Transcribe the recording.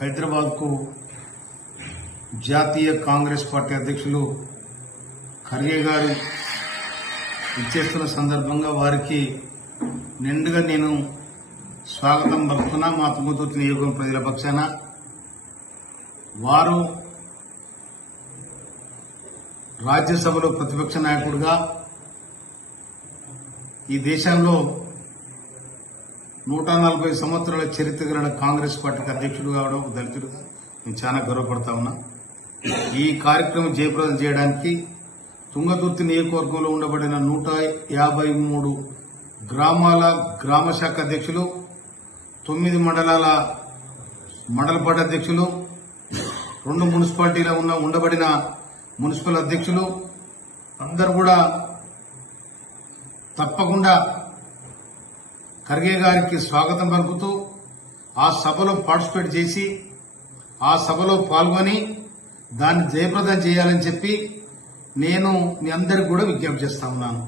హైదరాబాద్కు జాతీయ కాంగ్రెస్ పార్టీ అధ్యక్షులు ఖర్గే గారు ఇచ్చేస్తున్న సందర్భంగా వారికి నిండుగా నేను స్వాగతం పలుకుతున్నా. మా తుంగతుర్తి నియోజకవర్గం ప్రజల పక్షాన వారు రాజ్యసభలో ప్రతిపక్ష నాయకుడిగా ఈ దేశంలో 140 సంవత్సరాల చరిత్ర కలిగిన కాంగ్రెస్ పార్టీకి అధ్యక్షుడు కావడం దళితుడు నేను చాలా గర్వపడతా ఉన్నా. ఈ కార్యక్రమం జయప్రదం చేయడానికి తుంగతుర్తి నియోజకవర్గంలో ఉండబడిన 153 గ్రామాల గ్రామ శాఖ అధ్యక్షులు, 9 మండలాల మండల పార్టీ అధ్యక్షులు, 2 మున్సిపాలిటీలో ఉండబడిన మున్సిపల్ అధ్యక్షులు అందరూ కూడా తప్పకుండా ఖర్గే గారికి స్వాగతం పలుకుతూ ఆ సభలో పార్టిసిపేట్ చేసి ఆ సభలో పాల్గొని దాన్ని జయప్రదం చేయాలని చెప్పి నేను మీ అందరికి కూడా విజ్ఞప్తి చేస్తా ఉన్నాను.